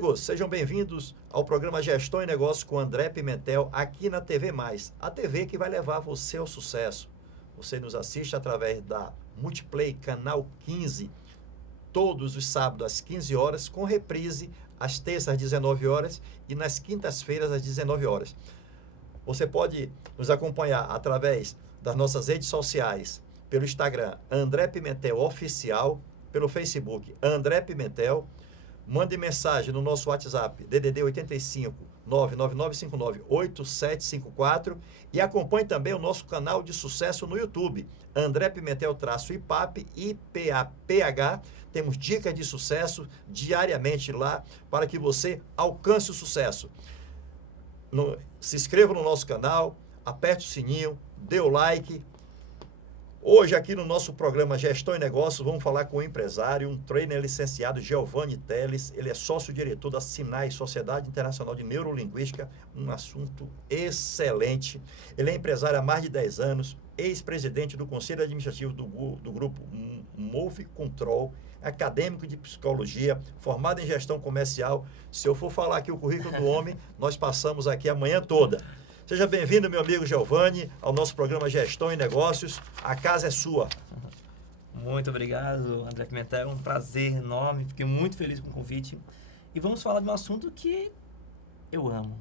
amigos, sejam bem-vindos ao programa Gestão e Negócios com André Pimentel, aqui na TV Mais, a TV que vai levar você ao sucesso. Você nos assiste através da Multiplay, canal 15, todos os sábados às 15 horas, com reprise às terças às 19 horas e nas quintas-feiras às 19 horas. Você pode nos acompanhar através das nossas redes sociais, pelo Instagram, André Pimentel Oficial, pelo Facebook, André Pimentel. Mande mensagem no nosso WhatsApp, DDD 85 99959 8754, e acompanhe também o nosso canal de sucesso no YouTube, André Pimentel-IPAP, IPAPH. Temos dicas de sucesso diariamente lá para que você alcance o sucesso. Se inscreva no nosso canal, aperte o sininho, dê o like. Hoje, aqui no nosso programa Gestão e Negócios, vamos falar com o empresário, um trainer licenciado, Giovanni Teles. Ele é sócio-diretor da SINAI, Sociedade Internacional de Neurolinguística, um assunto excelente. Ele é empresário há mais de 10 anos, ex-presidente do Conselho Administrativo do grupo Move Control, acadêmico de psicologia, formado em gestão comercial. Se eu for falar aqui o currículo do homem, nós passamos aqui a manhã toda. Seja bem-vindo, meu amigo Giovanni, ao nosso programa Gestão e Negócios. A casa é sua. Muito obrigado, André Pimentel. É um prazer enorme. Fiquei muito feliz com o convite. E vamos falar de um assunto que eu amo.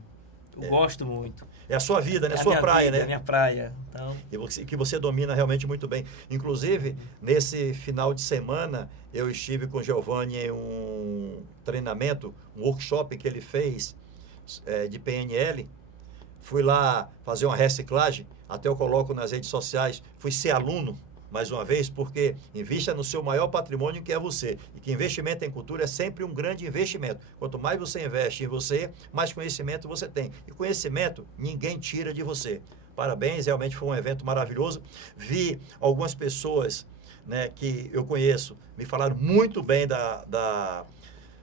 Eu gosto muito. É a sua vida, né? Sua praia, né? É a minha praia. Então... Que você domina realmente muito bem. Inclusive, nesse final de semana, eu estive com o Giovanni em um treinamento, um workshop que ele fez de PNL. Fui lá fazer uma reciclagem, até eu coloco nas redes sociais, fui ser aluno, mais uma vez, porque invista no seu maior patrimônio, que é você. E que investimento em cultura é sempre um grande investimento. Quanto mais você investe em você, mais conhecimento você tem. E conhecimento, ninguém tira de você. Parabéns, realmente foi um evento maravilhoso. Vi algumas pessoas, né, que eu conheço, me falaram muito bem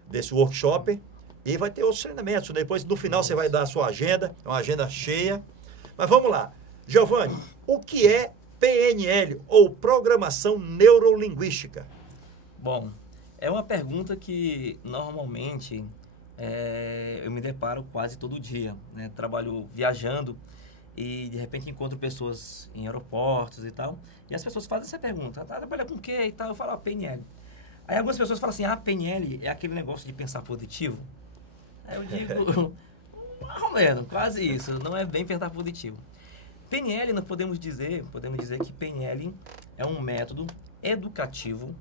desse workshop. E vai ter outros treinamentos. Depois, no final, você vai dar a sua agenda. É uma agenda cheia. Mas vamos lá. Giovanni, o que é PNL, ou Programação Neurolinguística? Bom, é uma pergunta que, normalmente, eu me deparo quase todo dia, né? Trabalho viajando e, de repente, encontro pessoas em aeroportos e tal. E as pessoas fazem essa pergunta. Trabalha com o quê e tal? Eu falo, PNL. Aí algumas pessoas falam assim, PNL é aquele negócio de pensar positivo? Aí eu digo, mais ou menos, quase isso, não é bem pensar positivo. PNL, nós podemos dizer que PNL é um método educativo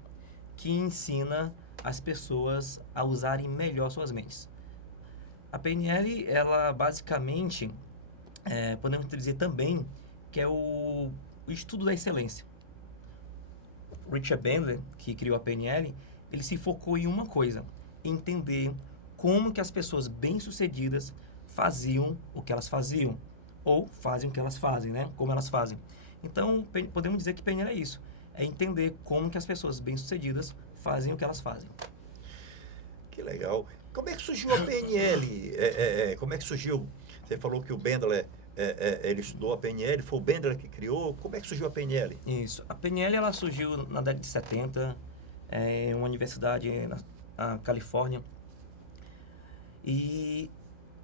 que ensina as pessoas a usarem melhor suas mentes. A PNL, ela basicamente, podemos dizer também que é o estudo da excelência. Richard Bandler, que criou a PNL, ele se focou em uma coisa, entender como que as pessoas bem-sucedidas faziam o que elas faziam, ou fazem o que elas fazem, né? Como elas fazem. Então, podemos dizer que PNL é isso, é entender como que as pessoas bem-sucedidas fazem o que elas fazem. Que legal. Como é que surgiu a PNL? Como é que surgiu? Você falou que o Bandler, ele estudou a PNL, foi o Bandler que criou. Como é que surgiu a PNL? Isso. A PNL, ela surgiu na década de 70, em uma universidade na Califórnia. E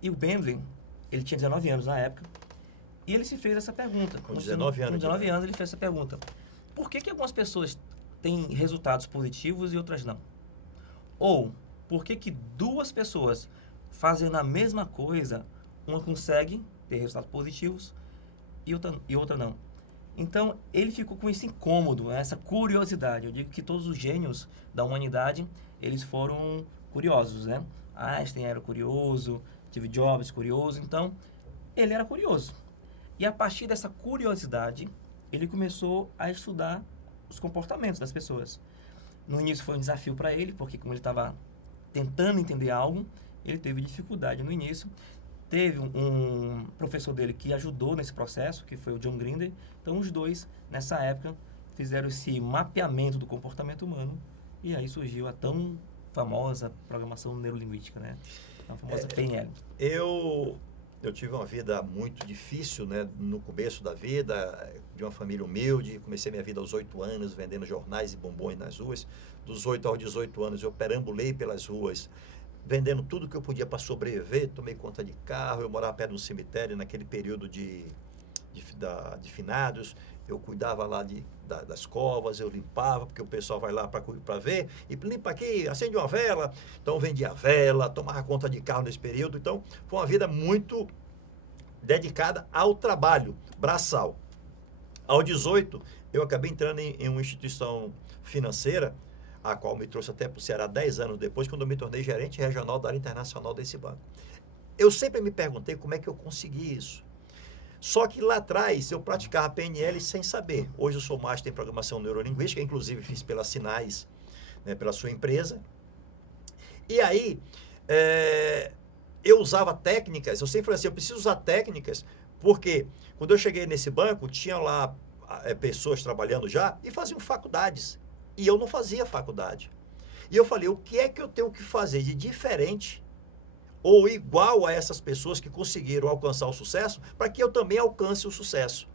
o Bandler, ele tinha 19 anos na época, e ele se fez essa pergunta. Com 19 anos. Com 19 anos ele fez essa pergunta. Por que algumas pessoas têm resultados positivos e outras não? Ou, por que duas pessoas fazendo a mesma coisa, uma consegue ter resultados positivos e outra não? Então, ele ficou com esse incômodo, essa curiosidade. Eu digo que todos os gênios da humanidade, eles foram curiosos, né? Einstein era curioso, Steve Jobs curioso, então ele era curioso. E a partir dessa curiosidade, ele começou a estudar os comportamentos das pessoas. No início foi um desafio para ele, porque como ele estava tentando entender algo, ele teve dificuldade no início. Teve um professor dele que ajudou nesse processo, que foi o John Grinder. Então os dois, nessa época, fizeram esse mapeamento do comportamento humano, e aí surgiu a tão famosa programação neurolinguística, né? A famosa PNL. Eu tive uma vida muito difícil, né? No começo da vida, de uma família humilde. Comecei minha vida aos 8 anos, vendendo jornais e bombons nas ruas. Dos 8 aos 18 anos, eu perambulei pelas ruas, vendendo tudo que eu podia para sobreviver, tomei conta de carro, eu morava perto de um cemitério naquele período de finados, eu cuidava lá das covas, eu limpava, porque o pessoal vai lá para ver, e limpa aqui, acende uma vela, então eu vendia vela, tomava conta de carro nesse período, então foi uma vida muito dedicada ao trabalho, braçal. Aos 18, eu acabei entrando em uma instituição financeira, a qual me trouxe até para o Ceará 10 anos depois, quando eu me tornei gerente regional da área internacional desse banco. Eu sempre me perguntei como é que eu consegui isso. Só que lá atrás eu praticava PNL sem saber. Hoje eu sou master em programação neurolinguística, inclusive fiz pela Sinais, né, pela sua empresa. E aí, eu usava técnicas, eu sempre falei assim, eu preciso usar técnicas, porque quando eu cheguei nesse banco, tinha lá pessoas trabalhando já e faziam faculdades. E eu não fazia faculdade. E eu falei, o que é que eu tenho que fazer de diferente ou igual a essas pessoas que conseguiram alcançar o sucesso, para que eu também alcance o sucesso?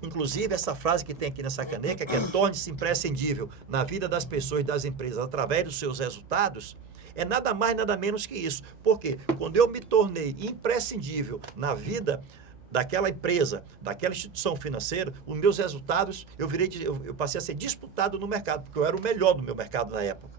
Inclusive, essa frase que tem aqui nessa caneca, que é torne-se imprescindível na vida das pessoas e das empresas através dos seus resultados, é nada mais, nada menos que isso. Porque quando eu me tornei imprescindível na vida daquela empresa, daquela instituição financeira, os meus resultados, eu passei a ser disputado no mercado, porque eu era o melhor do meu mercado na época.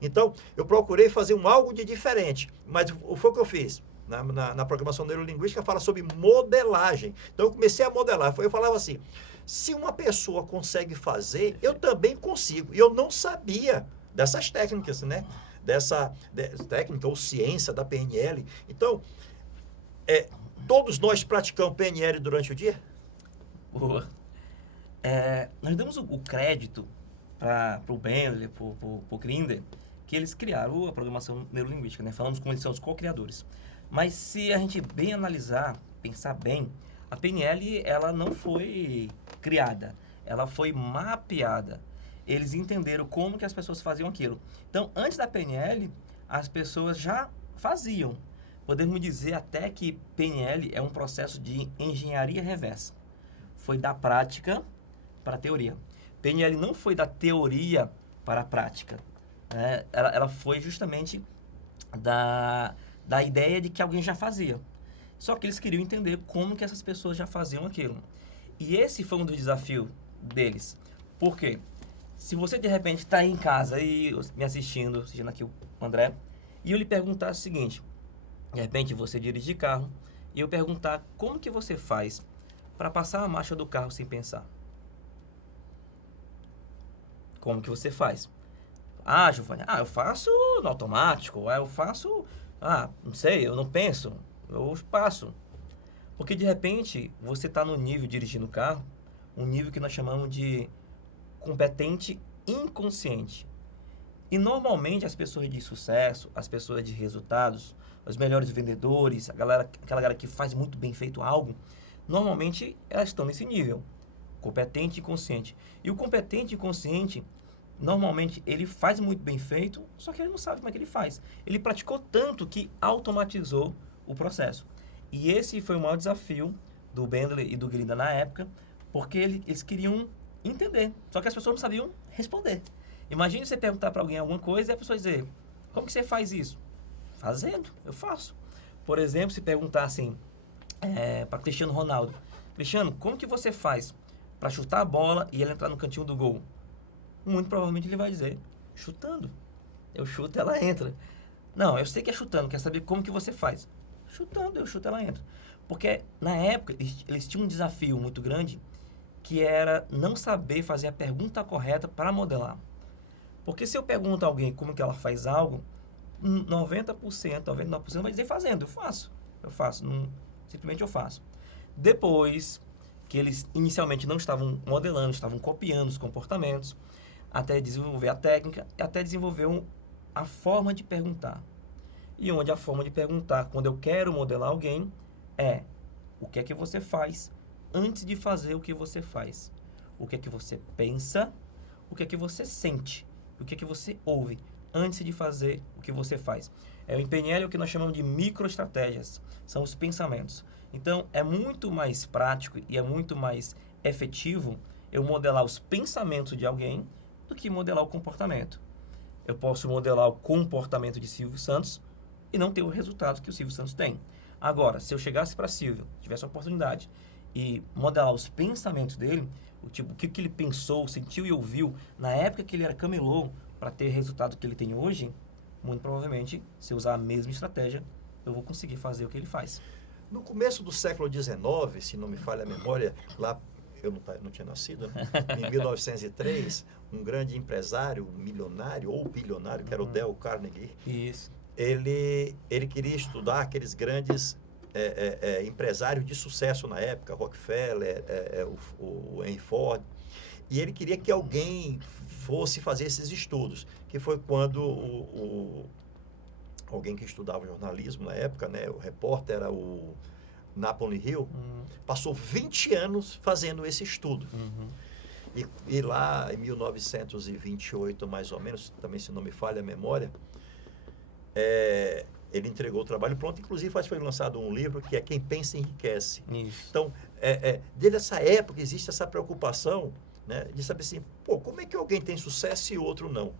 Então, eu procurei fazer algo de diferente, mas foi o que eu fiz. Na programação neurolinguística fala sobre modelagem. Então, eu comecei a modelar. Eu falava assim, se uma pessoa consegue fazer, eu também consigo. E eu não sabia dessas técnicas, né? Dessa técnica ou ciência da PNL. Então, todos nós praticamos PNL durante o dia? Boa. Nós damos o crédito para o Bentley, para o Grinder, que eles criaram a programação neurolinguística, né? Falamos como eles são os co-criadores. Mas se a gente bem analisar, pensar bem, a PNL ela não foi criada, ela foi mapeada. Eles entenderam como que as pessoas faziam aquilo. Então, antes da PNL, as pessoas já faziam. Podemos dizer até que PNL é um processo de engenharia reversa. Foi da prática para a teoria. PNL não foi da teoria para a prática. Né? Ela foi justamente da ideia de que alguém já fazia. Só que eles queriam entender como que essas pessoas já faziam aquilo. E esse foi um dos desafios deles. Por quê? Se você de repente está aí em casa e me assistindo aqui o André, e eu lhe perguntar o seguinte, de repente você dirige de carro, e eu perguntar como que você faz para passar a marcha do carro sem pensar. Como que você faz? Ah, Giovanni, eu faço no automático, eu faço, não sei, eu não penso, eu passo. Porque de repente você está no nível dirigindo o carro, um nível que nós chamamos de competente inconsciente. E normalmente as pessoas de sucesso, as pessoas de resultados, os melhores vendedores, aquela galera que faz muito bem feito algo, normalmente elas estão nesse nível, competente e consciente. E o competente e consciente, normalmente ele faz muito bem feito, só que ele não sabe como é que ele faz. Ele praticou tanto que automatizou o processo. E esse foi o maior desafio do Bentley e do Grinda na época, porque eles queriam entender, só que as pessoas não sabiam responder. Imagine você perguntar para alguém alguma coisa e a pessoa dizer, como que você faz isso? Fazendo, eu faço. Por exemplo, se perguntar assim, para Cristiano Ronaldo, Cristiano, como que você faz para chutar a bola e ela entrar no cantinho do gol? Muito provavelmente ele vai dizer, chutando. Eu chuto, ela entra. Não, eu sei que é chutando, quer saber como que você faz? Chutando, eu chuto, ela entra. Porque na época eles tinham um desafio muito grande, que era não saber fazer a pergunta correta para modelar. Porque se eu pergunto a alguém como que ela faz algo, 90%, 99% vai dizer fazendo, eu faço, simplesmente eu faço. Depois que eles inicialmente não estavam modelando, estavam copiando os comportamentos, até desenvolver a técnica, até desenvolver a forma de perguntar. E onde a forma de perguntar, quando eu quero modelar alguém, é o que é que você faz antes de fazer o que você faz. O que é que você pensa, o que é que você sente, o que é que você ouve antes de fazer o que você faz. Em PNL é o que nós chamamos de microestratégias, são os pensamentos. Então, é muito mais prático e é muito mais efetivo eu modelar os pensamentos de alguém do que modelar o comportamento. Eu posso modelar o comportamento de Silvio Santos e não ter o resultado que o Silvio Santos tem. Agora, se eu chegasse para Silvio, tivesse a oportunidade e modelar os pensamentos dele, o que ele pensou, sentiu e ouviu na época que ele era camelô para ter o resultado que ele tem hoje, muito provavelmente, se eu usar a mesma estratégia, eu vou conseguir fazer o que ele faz. No começo do século XIX, se não me falha a memória, lá eu não tinha nascido, né? Em 1903, um grande empresário, milionário ou bilionário, que era o Dale Carnegie, Isso. ele queria estudar aqueles grandes empresários de sucesso na época, Rockefeller, o Henry Ford, e ele queria que alguém fosse fazer esses estudos, que foi quando alguém que estudava jornalismo na época, né, o repórter era o Napoleon Hill, passou 20 anos fazendo esse estudo. E lá em 1928, mais ou menos, também se não me falha a memória, ele entregou o trabalho pronto. Inclusive, foi lançado um livro que é Quem Pensa Enriquece. Isso. Então, desde essa época existe essa preocupação, né, de saber assim, pô, como é que alguém tem sucesso e outro não?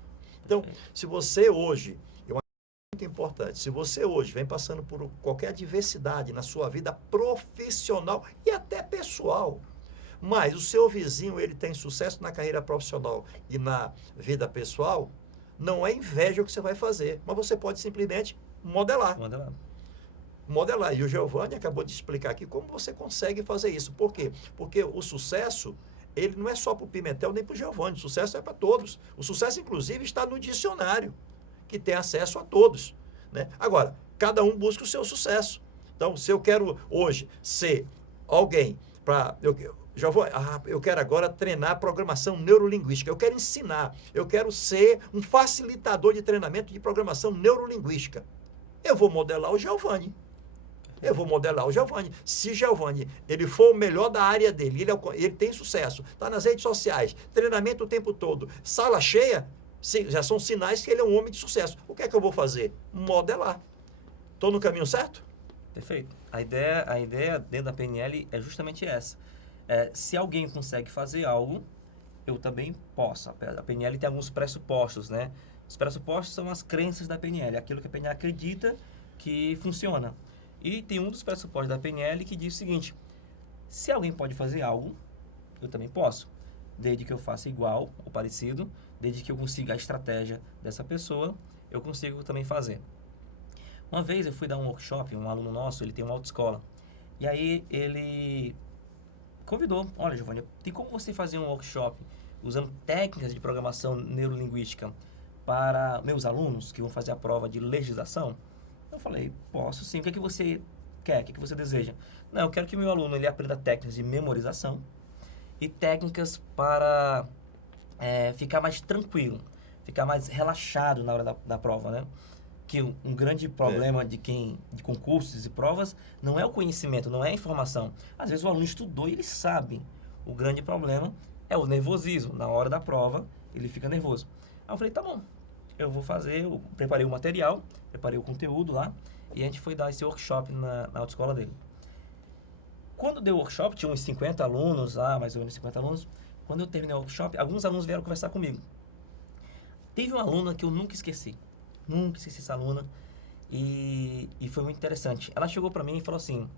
Então, se você hoje, muito importante, se você hoje vem passando por qualquer adversidade na sua vida profissional e até pessoal, mas o seu vizinho ele tem sucesso na carreira profissional e na vida pessoal, não é inveja o que você vai fazer, mas você pode simplesmente modelar. E o Giovanni acabou de explicar aqui como você consegue fazer isso. Por quê? Porque o sucesso, ele não é só para o Pimentel nem para o Giovanni, o sucesso é para todos. O sucesso, inclusive, está no dicionário, que tem acesso a todos, né? Agora, cada um busca o seu sucesso. Então, se eu quero hoje ser alguém para... eu quero agora treinar programação neurolinguística, eu quero ensinar, eu quero ser um facilitador de treinamento de programação neurolinguística. Eu vou modelar o Giovanni. Se Giovanni, ele for o melhor da área dele, ele tem sucesso, está nas redes sociais, treinamento o tempo todo, sala cheia, já são sinais que ele é um homem de sucesso. O que é que eu vou fazer? Modelar. Estou no caminho certo? Perfeito. A ideia dentro da PNL é justamente essa. Se alguém consegue fazer algo, eu também posso. A PNL tem alguns pressupostos, né? Os pressupostos são as crenças da PNL, aquilo que a PNL acredita que funciona. E tem um dos pressupostos da PNL que diz o seguinte: se alguém pode fazer algo, eu também posso. Desde que eu faça igual ou parecido, desde que eu consiga a estratégia dessa pessoa, eu consigo também fazer. Uma vez eu fui dar um workshop, um aluno nosso, ele tem uma autoescola. E aí ele convidou, olha, Giovanni, tem como você fazer um workshop usando técnicas de programação neurolinguística para meus alunos que vão fazer a prova de legislação? Eu falei, posso sim. O que é que você quer? O que é que você deseja? Não, eu quero que o meu aluno ele aprenda técnicas de memorização e técnicas para ficar mais tranquilo, ficar mais relaxado na hora da prova, né? Que um grande problema de concursos e provas não é o conhecimento, não é a informação. Às vezes o aluno estudou e ele sabe. O grande problema é o nervosismo. Na hora da prova, ele fica nervoso. Aí eu falei, tá bom, eu vou fazer, eu preparei o material, preparei o conteúdo lá, e a gente foi dar esse workshop na autoescola dele. Quando deu o workshop, tinha uns 50 alunos lá, mais ou menos 50 alunos. Quando eu terminei o workshop, alguns alunos vieram conversar comigo. Teve uma aluna que eu nunca esqueci essa aluna, e foi muito interessante. Ela chegou para mim e falou assim,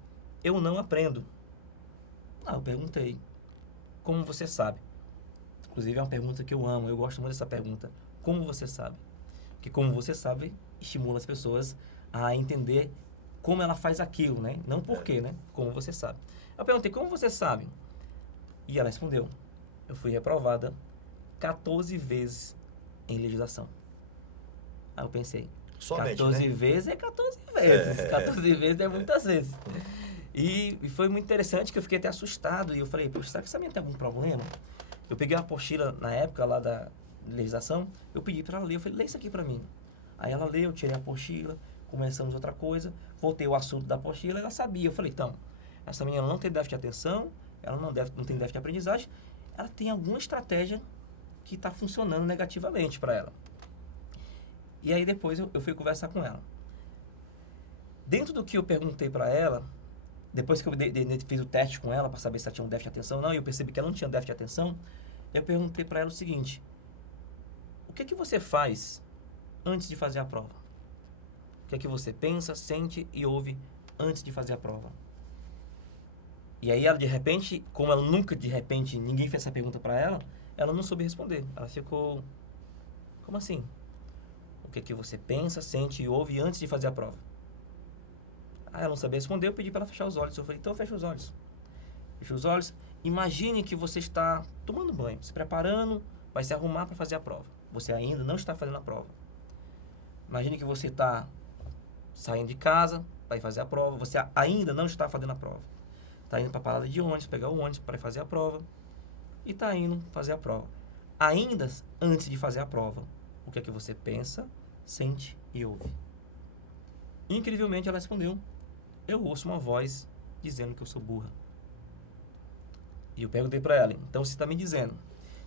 eu não aprendo. Eu perguntei, como você sabe? Inclusive é uma pergunta que eu amo, eu gosto muito dessa pergunta. Como você sabe? Porque como você sabe, estimula as pessoas a entender como ela faz aquilo, né? Não por quê, né? Como você sabe. Eu perguntei, como você sabe? E ela respondeu, eu fui reprovada 14 vezes em legislação. Aí eu pensei, somente, 14 vezes é 14 vezes. 14 vezes é muitas vezes. E foi muito interessante que eu fiquei até assustado. E eu falei, poxa, será que essa menina tem algum problema? Eu peguei uma apostila na época lá da legislação, eu pedi para ela ler, eu falei, lê isso aqui para mim. Aí ela leu, eu tirei a apostila, começamos outra coisa, voltei o assunto da apostila, ela sabia. Eu falei, então, essa menina não tem déficit de atenção, ela não tem déficit de aprendizagem, ela tem alguma estratégia que está funcionando negativamente para ela. E aí depois eu fui conversar com ela. Dentro do que eu perguntei para ela, depois que eu fiz o teste com ela para saber se ela tinha um déficit de atenção ou não, e eu percebi que ela não tinha déficit de atenção, eu perguntei para ela o seguinte, o que você faz antes de fazer a prova? O que é que você pensa, sente e ouve antes de fazer a prova? E aí ela, de repente, como ela nunca, de repente, ninguém fez essa pergunta para ela não soube responder. Ela ficou, como assim? O que é que você pensa, sente e ouve antes de fazer a prova? Ah, ela não sabia responder, eu pedi para ela fechar os olhos. Eu falei, então fecha os olhos. Fecha os olhos. Imagine que você está tomando banho, se preparando, vai se arrumar para fazer a prova. Você ainda não está fazendo a prova. Imagine que você está saindo de casa, vai fazer a prova. Você ainda não está fazendo a prova. Está indo para a parada de ônibus, pegar o ônibus para fazer a prova. E está indo fazer a prova. Ainda antes de fazer a prova, o que é que você pensa, sente e ouve? Incrivelmente ela respondeu, eu ouço uma voz dizendo que eu sou burra. E eu perguntei para ela, então você está me dizendo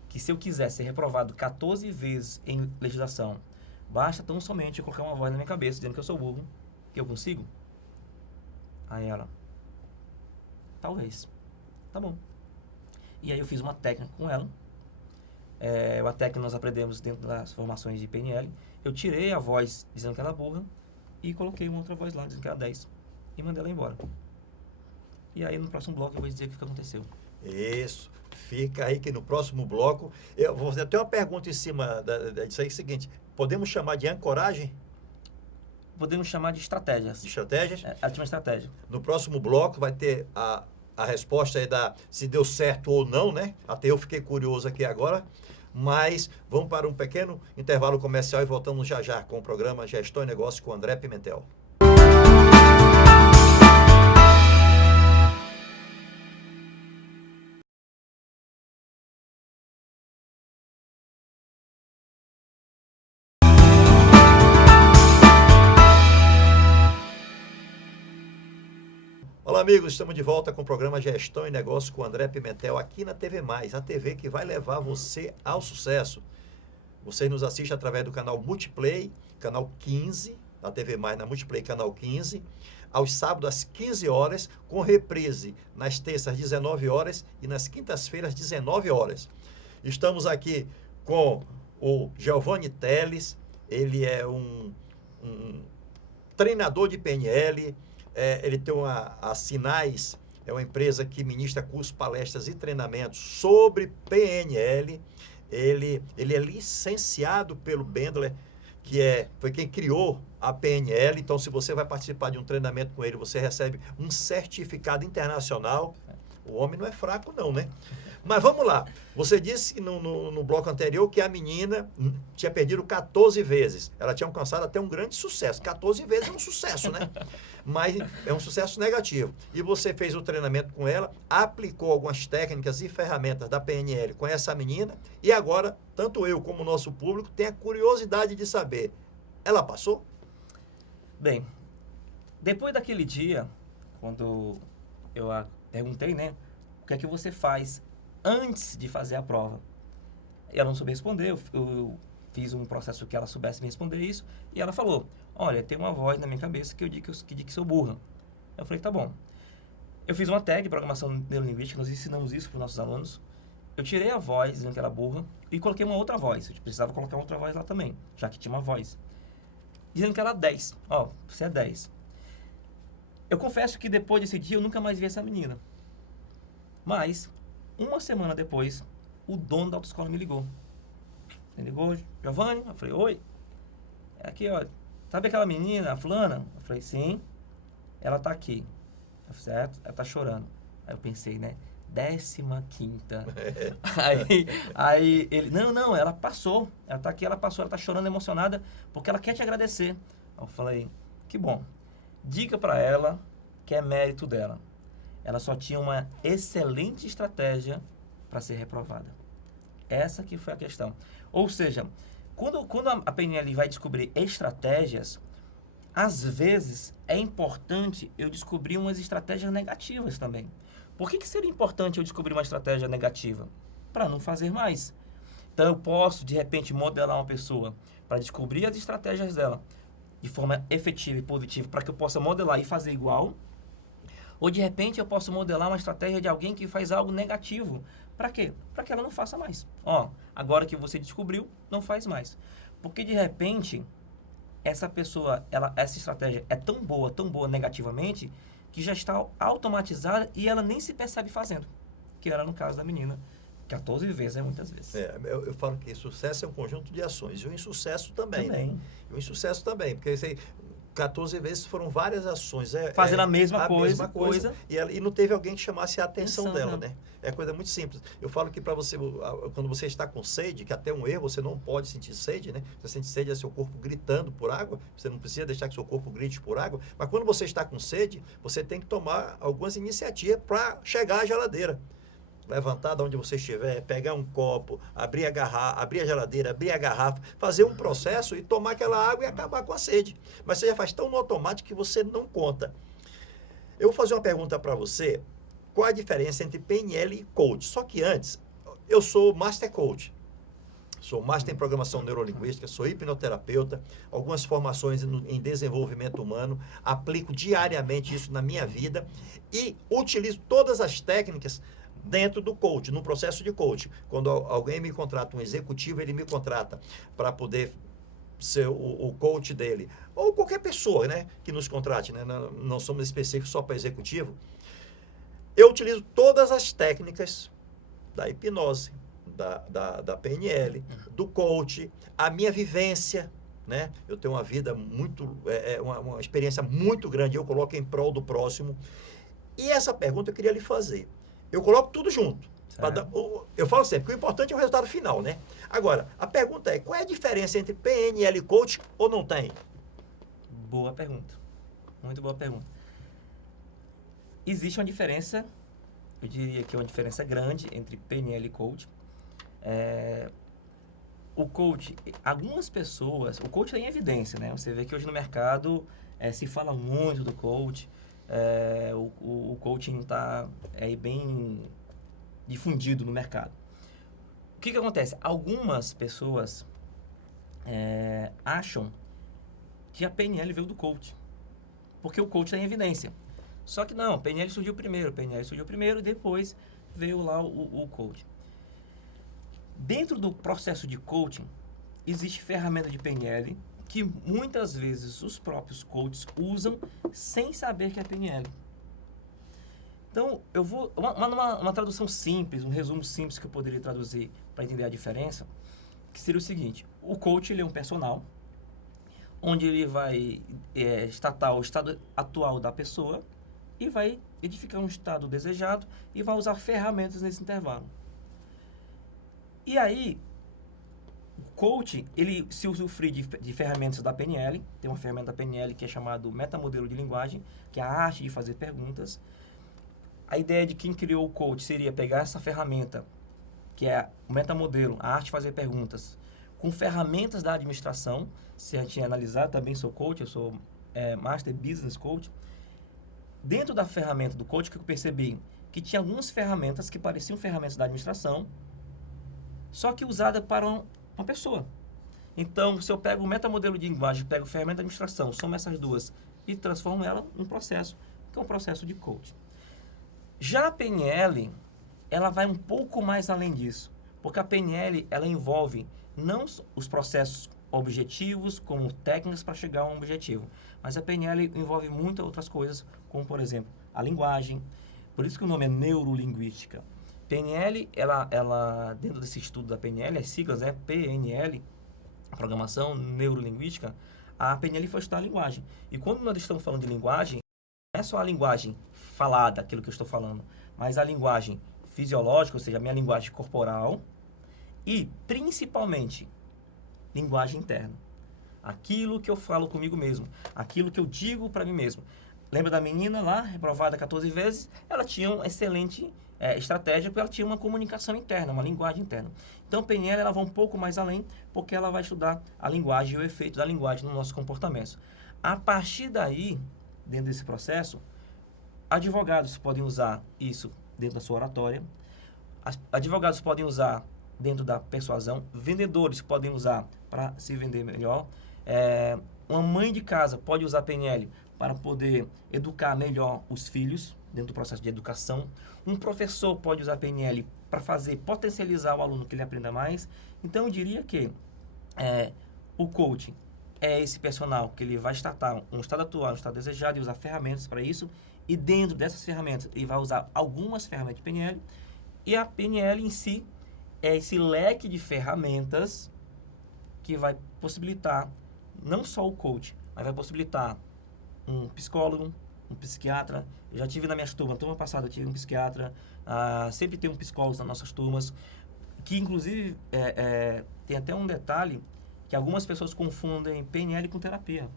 que se eu quiser ser reprovado 14 vezes em legislação, basta tão somente eu colocar uma voz na minha cabeça dizendo que eu sou burro, que eu consigo? Aí ela, talvez. Tá bom. E aí eu fiz uma técnica com ela. Uma técnica que nós aprendemos dentro das formações de PNL. Eu tirei a voz dizendo que era burra e coloquei uma outra voz lá dizendo que era 10. E mandei ela embora. E aí no próximo bloco eu vou dizer o que aconteceu. Isso. Fica aí que no próximo bloco... Eu vou fazer até uma pergunta em cima disso aí, é o seguinte. Podemos chamar de ancoragem? Podemos chamar de estratégias. De estratégias? Ela tinha uma estratégia. No próximo bloco vai ter a resposta aí se deu certo ou não, né? Até eu fiquei curioso aqui agora. Mas vamos para um pequeno intervalo comercial e voltamos já já com o programa Gestão e Negócio com André Pimentel. Olá, amigos, estamos de volta com o programa Gestão e Negócio com André Pimentel aqui na TV Mais, a TV que vai levar você ao sucesso. Você nos assiste através do canal Multiplay, canal 15, da TV Mais na Multiplay, canal 15, aos sábados às 15 horas, com reprise nas terças às 19 horas e nas quintas-feiras às 19 horas. Estamos aqui com o Giovanni Teles, ele é um treinador de PNL. Ele tem a Sinais, é uma empresa que ministra cursos, palestras e treinamentos sobre PNL. Ele é licenciado pelo Bendler, que foi quem criou a PNL. Então, se você vai participar de um treinamento com ele, você recebe um certificado internacional. O homem não é fraco não, né? Mas vamos lá. Você disse no bloco anterior que a menina tinha perdido 14 vezes. Ela tinha alcançado até um grande sucesso. 14 vezes é um sucesso, né? Mas é um sucesso negativo. E você fez o treinamento com ela, aplicou algumas técnicas e ferramentas da PNL com essa menina. E agora, tanto eu como o nosso público tem a curiosidade de saber. Ela passou? Bem, depois daquele dia, quando eu a perguntei, né? O que é que você faz antes de fazer a prova? E ela não soube responder, eu fiz um processo que ela soubesse me responder isso, e ela falou, olha, tem uma voz na minha cabeça que diz que sou burra. Eu falei, tá bom. Eu fiz uma tag de programação neurolinguística, nós ensinamos isso para os nossos alunos. Eu tirei a voz dizendo que era burra e coloquei uma outra voz. Eu precisava colocar outra voz lá também, já que tinha uma voz. Dizendo que era 10. Ó, você é 10. Eu confesso que depois desse dia eu nunca mais vi essa menina. Mas, uma semana depois, o dono da autoescola me ligou. Ele ligou, Giovanni, eu falei, oi. É aqui, ó, sabe aquela menina, a fulana? Eu falei, sim, ela tá aqui. Eu falei, certo? Ela tá chorando. Aí eu pensei, né, 15ª. aí ele, não, ela passou. Ela tá aqui, ela passou, ela tá chorando, emocionada, porque ela quer te agradecer. Eu falei, que bom. Diga pra ela que é mérito dela. Ela só tinha uma excelente estratégia para ser reprovada. Essa que foi a questão. Ou seja, quando a PNL vai descobrir estratégias, às vezes é importante eu descobrir umas estratégias negativas também. Por que seria importante eu descobrir uma estratégia negativa? Para não fazer mais. Então eu posso, de repente, modelar uma pessoa para descobrir as estratégias dela de forma efetiva e positiva para que eu possa modelar e fazer igual. Ou de repente eu posso modelar uma estratégia de alguém que faz algo negativo. Para quê? Para que ela não faça mais. Ó, agora que você descobriu, não faz mais. Porque de repente, essa pessoa, essa estratégia é tão boa negativamente, que já está automatizada e ela nem se percebe fazendo. Que era no caso da menina. 14 vezes, muitas vezes. Eu falo que sucesso é um conjunto de ações. E o insucesso também. Né? E o insucesso também. Porque 14 vezes foram várias ações. Fazendo a mesma coisa. E não teve alguém que chamasse a atenção dela, né? É coisa muito simples. Eu falo que para você, quando você está com sede, que até um erro, você não pode sentir sede, né? Você sente sede, é seu corpo gritando por água. Você não precisa deixar que seu corpo grite por água. Mas quando você está com sede, você tem que tomar algumas iniciativas para chegar à geladeira. Levantar de onde você estiver, pegar um copo, abrir a geladeira, abrir a garrafa, fazer um processo e tomar aquela água e acabar com a sede. Mas você já faz tão no automático que você não conta. Eu vou fazer uma pergunta para você. Qual a diferença entre PNL e coach? Só que antes, eu sou Master Coach. Sou Master em Programação Neurolinguística, sou hipnoterapeuta, algumas formações em desenvolvimento humano, aplico diariamente isso na minha vida e utilizo todas as técnicas dentro do coach, no processo de coach. Quando alguém me contrata, um executivo, ele me contrata para poder ser o coach dele, ou qualquer pessoa, né, que nos contrate, né, não somos específicos só para executivo. Eu utilizo todas as técnicas da hipnose, da PNL, do coach, a minha vivência, né? Eu tenho uma vida muito, uma experiência muito grande, eu coloco em prol do próximo. E essa pergunta eu queria lhe fazer. Eu coloco tudo junto. Eu falo sempre que o importante é o resultado final, né? Agora, a pergunta é, qual é a diferença entre PNL e coach ou não tem? Boa pergunta. Muito boa pergunta. Existe uma diferença, eu diria que é uma diferença grande entre PNL e coach. O coach, algumas pessoas, o coach tem evidência, né? Você vê que hoje no mercado se fala muito do coach. O coaching está bem difundido no mercado. O que acontece? Algumas pessoas acham que a PNL veio do coach, porque o coach tem evidência. Só que não, a PNL surgiu primeiro, e depois veio lá o coach. Dentro do processo de coaching, existe ferramenta de PNL que muitas vezes os próprios coaches usam sem saber que é PNL. Então, eu vou... Uma tradução simples, um resumo simples que eu poderia traduzir para entender a diferença, que seria o seguinte: o coach, ele é um personal, onde ele vai estatar o estado atual da pessoa e vai edificar um estado desejado e vai usar ferramentas nesse intervalo. E aí, o coach, ele se usufrui de ferramentas da PNL. Tem uma ferramenta da PNL que é chamado metamodelo de linguagem, que é a arte de fazer perguntas. A ideia de quem criou o coach seria pegar essa ferramenta, que é o metamodelo, a arte de fazer perguntas, com ferramentas da administração. Se a gente analisar, também sou coach, eu sou Master Business Coach. Dentro da ferramenta do coach, que eu percebi que tinha algumas ferramentas que pareciam ferramentas da administração, só que usada para uma pessoa. Então, se eu pego o metamodelo de linguagem, pego a ferramenta de administração, somo essas duas e transformo ela num processo, que é um processo de coaching. Já a PNL, ela vai um pouco mais além disso, porque a PNL, ela envolve não os processos objetivos, como técnicas para chegar a um objetivo, mas a PNL envolve muitas outras coisas, como, por exemplo, a linguagem. Por isso que o nome é neurolinguística. PNL, ela dentro desse estudo da PNL, as siglas, né, PNL, Programação Neurolinguística, a PNL foi estudar a linguagem. E quando nós estamos falando de linguagem, não é só a linguagem falada, aquilo que eu estou falando, mas a linguagem fisiológica, ou seja, a minha linguagem corporal, e principalmente linguagem interna. Aquilo que eu falo comigo mesmo, aquilo que eu digo para mim mesmo. Lembra da menina lá, reprovada 14 vezes? Ela tinha uma excelente estratégia, porque ela tinha uma comunicação interna, uma linguagem interna. Então, a PNL ela vai um pouco mais além, porque ela vai estudar a linguagem e o efeito da linguagem no nosso comportamento. A partir daí, dentro desse processo, advogados podem usar isso dentro da sua oratória, advogados podem usar dentro da persuasão, vendedores podem usar para se vender melhor, uma mãe de casa pode usar PNL para poder educar melhor os filhos, dentro do processo de educação. Um professor pode usar PNL para potencializar o aluno que ele aprenda mais. Então, eu diria que o coaching é esse personal que ele vai startar um estado atual, um estado desejado e usar ferramentas para isso. E dentro dessas ferramentas, ele vai usar algumas ferramentas de PNL. E a PNL em si é esse leque de ferramentas que vai possibilitar não só o coach, mas vai possibilitar um psicólogo, um psiquiatra. Eu já tive na minha turma passada eu tive um psiquiatra, sempre tem um psicólogo nas nossas turmas, que inclusive tem até um detalhe que algumas pessoas confundem PNL com terapia.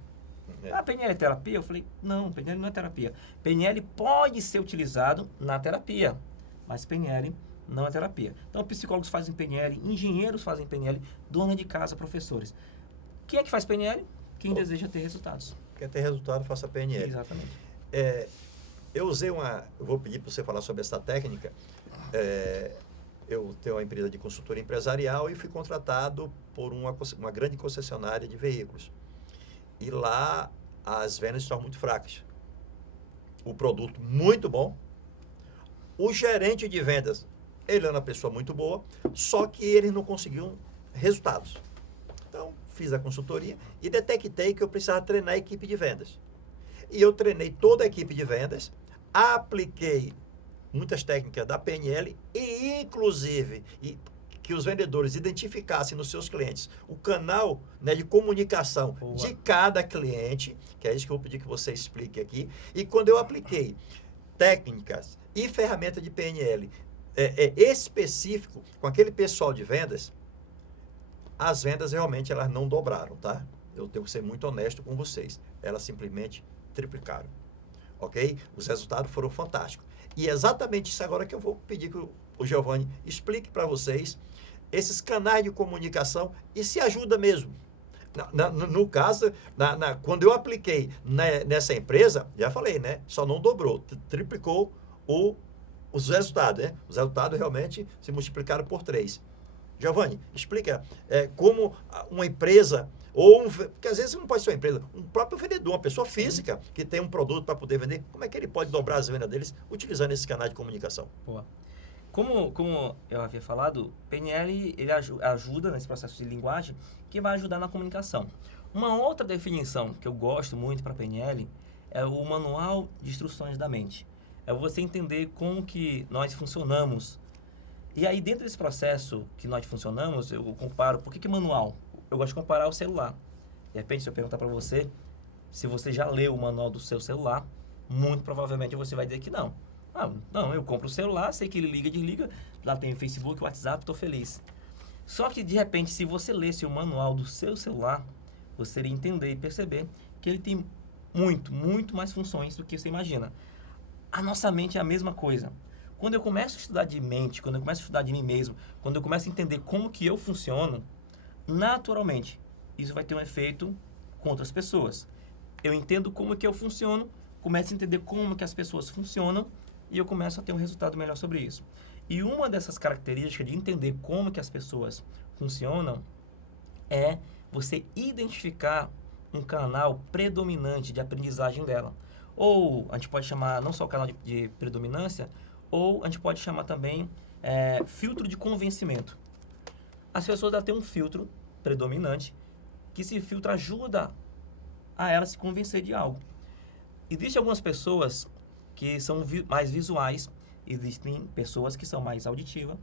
PNL é terapia? Eu falei, não, PNL não é terapia. PNL pode ser utilizado na terapia, mas PNL não é terapia. Então, psicólogos fazem PNL, engenheiros fazem PNL, dona de casa, professores. Quem é que faz PNL? Quem deseja ter resultados. Quer ter resultado, faça PNL. Exatamente. Eu vou pedir para você falar sobre essa técnica. Eu tenho uma empresa de consultoria empresarial e fui contratado por uma grande concessionária de veículos. E lá as vendas estão muito fracas. O produto muito bom. O gerente de vendas, ele era uma pessoa muito boa, só que eles não conseguiam resultados. Então, fiz a consultoria e detectei que eu precisava treinar a equipe de vendas. E eu treinei toda a equipe de vendas, apliquei muitas técnicas da PNL e, inclusive, que os vendedores identificassem nos seus clientes o canal, né, de comunicação de cada cliente, que é isso que eu vou pedir que você explique aqui. E quando eu apliquei técnicas e ferramenta de PNL específico com aquele pessoal de vendas, as vendas realmente elas não dobraram, tá? Eu tenho que ser muito honesto com vocês. Elas simplesmente triplicaram, ok? Os resultados foram fantásticos. E é exatamente isso agora que eu vou pedir que o Giovanni explique para vocês esses canais de comunicação e se ajuda mesmo. No caso, quando eu apliquei nessa empresa, já falei, né? Só não dobrou, triplicou os resultados, né? Os resultados realmente se multiplicaram por 3. Giovanni, explica como uma empresa, porque às vezes não pode ser uma empresa, um próprio vendedor, uma pessoa física que tem um produto para poder vender, como é que ele pode dobrar as vendas deles utilizando esse canal de comunicação? Boa. Como eu havia falado, PNL ele ajuda nesse processo de linguagem que vai ajudar na comunicação. Uma outra definição que eu gosto muito para PNL é o manual de instruções da mente. É você entender como que nós funcionamos. E aí dentro desse processo que nós funcionamos, eu comparo, por que manual? Eu gosto de comparar o celular. De repente, se eu perguntar para você, se você já leu o manual do seu celular, muito provavelmente você vai dizer que não. Não, eu compro o celular, sei que ele liga, desliga, lá tem o Facebook, WhatsApp, estou feliz. Só que, de repente, se você lesse o manual do seu celular, você iria entender e perceber que ele tem muito mais funções do que você imagina. A nossa mente é a mesma coisa. Quando eu começo a estudar de mente, quando eu começo a estudar de mim mesmo, quando eu começo a entender como que eu funciono, naturalmente, isso vai ter um efeito com outras pessoas. Eu entendo como que eu funciono, começo a entender como que as pessoas funcionam, e eu começo a ter um resultado melhor sobre isso. E uma dessas características de entender como que as pessoas funcionam é você identificar um canal predominante de aprendizagem dela. Ou a gente pode chamar não só canal de predominância, ou a gente pode chamar também filtro de convencimento. As pessoas têm um filtro predominante que esse filtro ajuda a ela se convencer de algo. Existem algumas pessoas que são mais visuais, existem pessoas que são mais auditivas,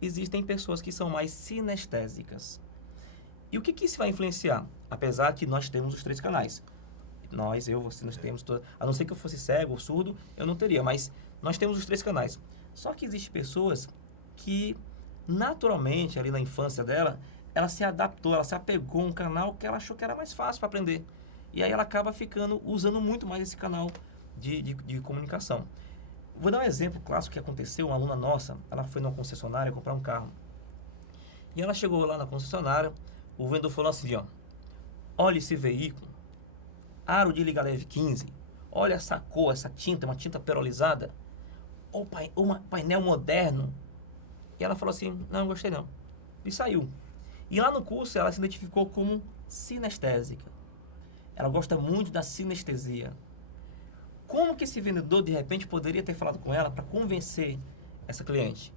existem pessoas que são mais sinestésicas. E o que isso vai influenciar? Apesar que nós temos os 3 canais. Você, nós temos... A não ser que eu fosse cego ou surdo, eu não teria, mas nós temos os 3 canais. Só que existem pessoas que, naturalmente, ali na infância dela, ela se adaptou, ela se apegou a um canal que ela achou que era mais fácil para aprender. E aí ela acaba usando muito mais esse canal de comunicação. Vou dar um exemplo clássico que aconteceu. Uma aluna nossa, ela foi numa concessionária comprar um carro. E ela chegou lá na concessionária, o vendedor falou assim, olha esse veículo, aro de liga leve 15, olha essa cor, essa tinta, uma tinta perolizada, um painel moderno. E ela falou assim, não gostei não. E saiu. E lá no curso ela se identificou como sinestésica. Ela gosta muito da sinestesia. Como que esse vendedor, de repente, poderia ter falado com ela para convencer essa cliente?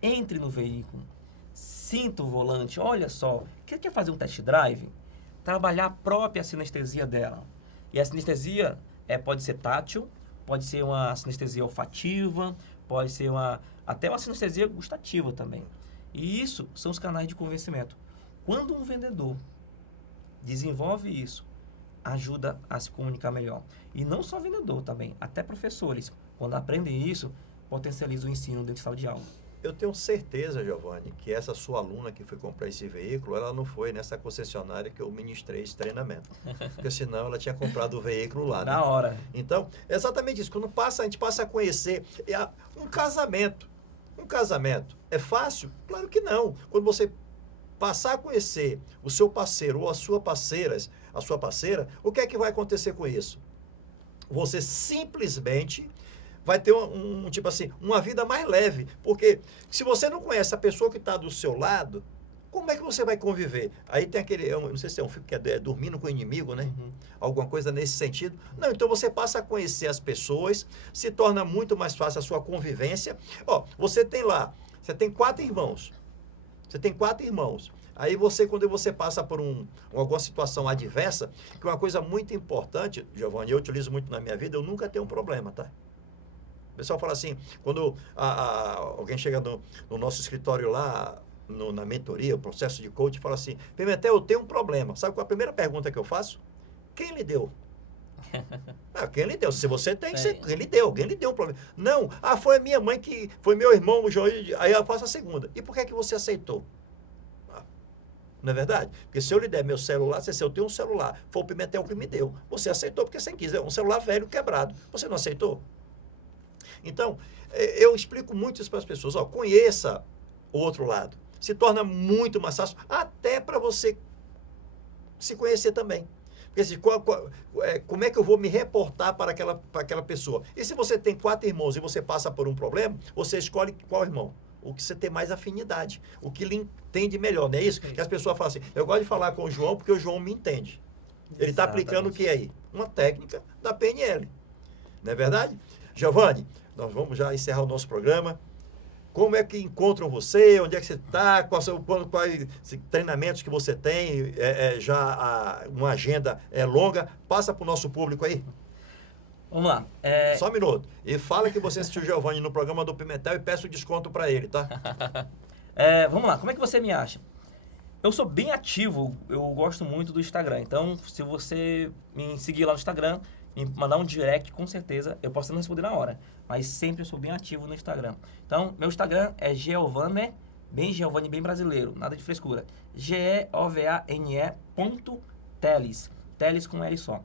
Entre no veículo, sinta o volante, olha só, quer fazer um test drive? trabalhar a própria sinestesia dela. E a sinestesia pode ser tátil, pode ser uma sinestesia olfativa, pode ser até uma sinestesia gustativa também. E isso são os canais de convencimento. Quando um vendedor desenvolve isso, ajuda a se comunicar melhor. E não só vendedor também, até professores, quando aprendem isso, potencializa o ensino dentro de sala de aula. Eu tenho certeza, Giovanni, que essa sua aluna que foi comprar esse veículo, ela não foi nessa concessionária que eu ministrei esse treinamento. Porque senão ela tinha comprado o veículo lá. Na hora. Então, é exatamente isso. Quando a gente passa a conhecer um casamento. Um casamento é fácil? Claro que não. Quando você passar a conhecer o seu parceiro ou a sua parceira, o que é que vai acontecer com isso? Você simplesmente vai ter tipo assim, uma vida mais leve. Porque se você não conhece a pessoa que está do seu lado, como é que você vai conviver? Aí tem aquele, eu não sei se é um filme que é Dormindo com o Inimigo, né? Uhum. Alguma coisa nesse sentido. Não, então você passa a conhecer as pessoas, se torna muito mais fácil a sua convivência. Ó, você tem 4 irmãos. Você tem 4 irmãos. Aí quando você passa por alguma situação adversa, que é uma coisa muito importante, Giovanni, eu utilizo muito na minha vida, eu nunca tenho um problema, tá? O pessoal fala assim, quando alguém chega no nosso escritório lá, na mentoria, o processo de coaching, fala assim, Pimentel, eu tenho um problema. Sabe qual é a primeira pergunta que eu faço? Quem lhe deu? Quem lhe deu? Se você tem, quem lhe deu? Alguém lhe deu um problema. Não, foi a minha mãe foi meu irmão, o João, aí eu faço a segunda. E por que você aceitou? Não é verdade? Porque se eu lhe der meu celular, se eu tenho um celular, foi o Pimentel que me deu. Você aceitou porque você quis. É um celular velho, quebrado. Você não aceitou? Então, eu explico muito isso para as pessoas. Conheça o outro lado. Se torna muito mais fácil, até para você se conhecer também. Porque assim, como é que eu vou me reportar para aquela pessoa? E se você tem 4 irmãos e você passa por um problema, você escolhe qual irmão? O que você tem mais afinidade, o que lhe entende melhor, não é isso? Que as pessoas falam assim, eu gosto de falar com o João porque o João me entende. Ele está aplicando o que aí? Uma técnica da PNL. Não é verdade? Giovanni, nós vamos já encerrar o nosso programa. Como é que encontram você? Onde é que você está? Quais treinamentos que você tem? Uma agenda longa. Passa para o nosso público aí. Vamos lá. Só um minuto. E fala que você assistiu o Giovanni no programa do Pimentel e peça o desconto para ele, tá? Vamos lá. Como é que você me acha? Eu sou bem ativo. Eu gosto muito do Instagram. Então, se você me seguir lá no Instagram, me mandar um direct, com certeza, eu posso não responder na hora. Mas sempre eu sou bem ativo no Instagram. Então, meu Instagram é Giovanni, Giovanni bem brasileiro, nada de frescura. Giovane.teles. Teles com L só.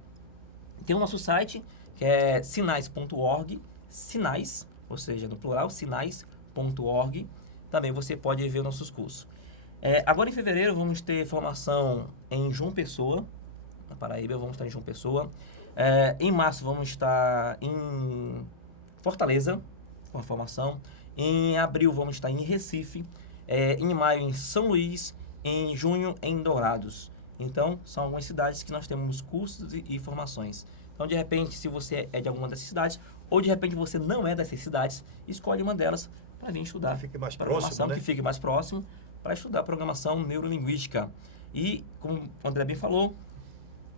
Tem o nosso site, que é sinais.org, sinais, ou seja, no plural, sinais.org. Também você pode ver nossos cursos. Agora em fevereiro vamos ter formação em João Pessoa, na Paraíba, vamos estar em João Pessoa. Em março vamos estar em Fortaleza, com a formação. Em abril vamos estar em Recife. Em maio em São Luís. Em junho em Dourados. Então, são algumas cidades que nós temos cursos e formações. Então, de repente, se você é de alguma dessas cidades, ou de repente você não é dessas cidades, escolhe uma delas para vir estudar. Que fique mais próximo, né? Que fique mais próximo para estudar programação neurolinguística. E, como o André bem falou,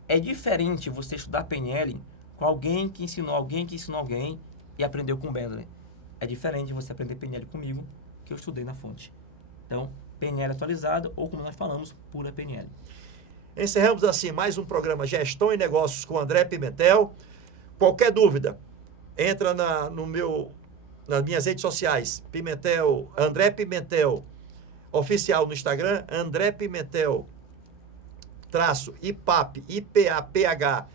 é diferente você estudar PNL com alguém que ensinou alguém e aprendeu com o Bentley. É diferente você aprender PNL comigo, que eu estudei na fonte. Então, PNL atualizada ou, como nós falamos, pura PNL. Encerramos assim mais um programa Gestão e Negócios com André Pimentel. Qualquer dúvida, entra nas minhas redes sociais, André Pimentel Oficial no Instagram, André Pimentel _IPAPH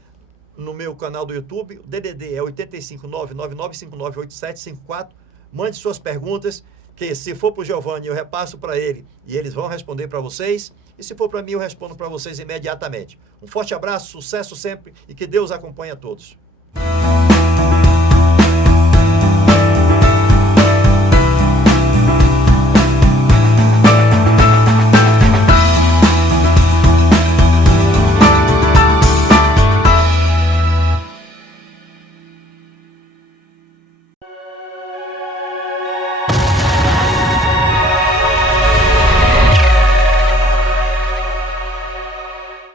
no meu canal do YouTube. O DDD é 85999598754. Mande suas perguntas, que se for para o Giovanni eu repasso para ele e eles vão responder para vocês. E se for para mim eu respondo para vocês imediatamente. Um forte abraço, sucesso sempre e que Deus acompanhe a todos.